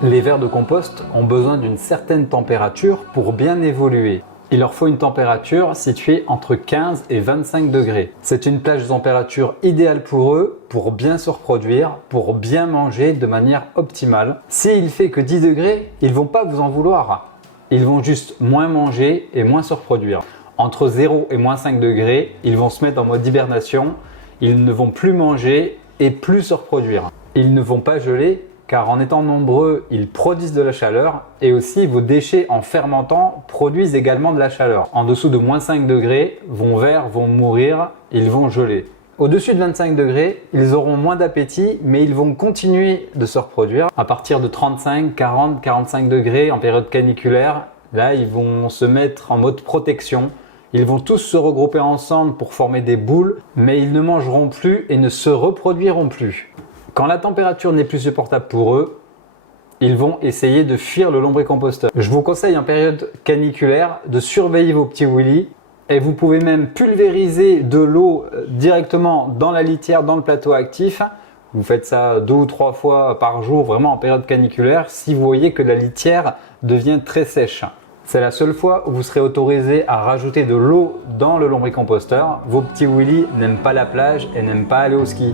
Les vers de compost ont besoin d'une certaine température pour bien évoluer. Il leur faut une température située entre 15 et 25 degrés. C'est une plage de température idéale pour eux pour bien se reproduire, pour bien manger de manière optimale. S'il fait que 10 degrés, ils ne vont pas vous en vouloir. Ils vont juste moins manger et moins se reproduire. Entre 0 et moins 5 degrés, ils vont se mettre en mode hibernation. Ils ne vont plus manger et plus se reproduire. Ils ne vont pas geler car en étant nombreux, ils produisent de la chaleur et aussi vos déchets en fermentant produisent également de la chaleur. En dessous de moins 5 degrés, vos vers vont mourir, ils vont geler. Au-dessus de 25 degrés, ils auront moins d'appétit, mais ils vont continuer de se reproduire. À partir de 35, 40, 45 degrés en période caniculaire, là, ils vont se mettre en mode protection. Ils vont tous se regrouper ensemble pour former des boules, mais ils ne mangeront plus et ne se reproduiront plus. Quand la température n'est plus supportable pour eux, ils vont essayer de fuir le lombricomposteur. Je vous conseille en période caniculaire de surveiller vos petits Willy et vous pouvez même pulvériser de l'eau directement dans la litière, dans le plateau actif. Vous faites ça 2 ou 3 fois par jour, vraiment en période caniculaire, si vous voyez que la litière devient très sèche. C'est la seule fois où vous serez autorisé à rajouter de l'eau dans le lombricomposteur. Vos petits Willy n'aiment pas la plage et n'aiment pas aller au ski.